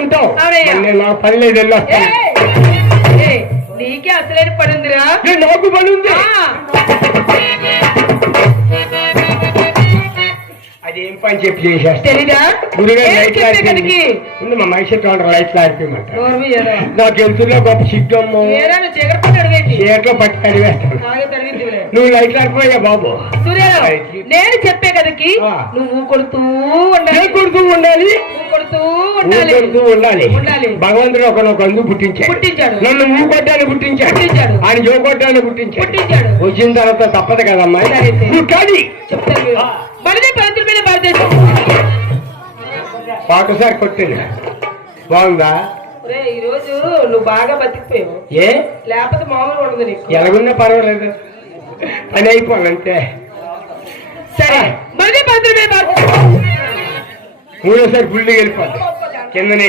ఉంటావు. నాకు పని లేదు, వెళ్ళొస్తాను. నీకే అసలేని పని ఉందిరా. నాకు పని ఉంది. అదేం పని చెప్పి చేసేస్తా. తెలీదా? గురుగారు లైట్ ఉంది, మా మైసెట్ లైట్ లాడిపోయమంట. నాకు ఎంతుల్లో గొప్ప సిగ్గమ్మ చీరలో పట్టి తడివేస్తాను. నువ్వు లైట్ లాడిపోయా బాబు. నేను చెప్పే కదకి నువ్వు కొడుతూ ఉండాలి, కొడుతూ ఉండాలి, కొడుతూ ఉండాలి. భగవంతుడు ఒక అందుకు పుట్టించాడు. నన్ను ఊ కొట్టాను పుట్టించాడు, ఆయన జో కొట్టాను పుట్టించాడు. వచ్చిన తర్వాత తప్పదు కదమ్మా. కానీ చెప్తాను పంతుల మీద భారతదేశం ఒకసారి కొట్టింది బాగుందా? ఈ రోజు నువ్వు బాగా బతికిపోయావు. ఏ లేకపోతే మామూలు ఉండదు నీకు. ఎలాగున్నా పర్వాలేదు, పని అయిపోవాలంటే. సరే మరి పంతుల మీద మూడోసారి ఫుల్గా వెళ్ళిపోతుంది కిందనే.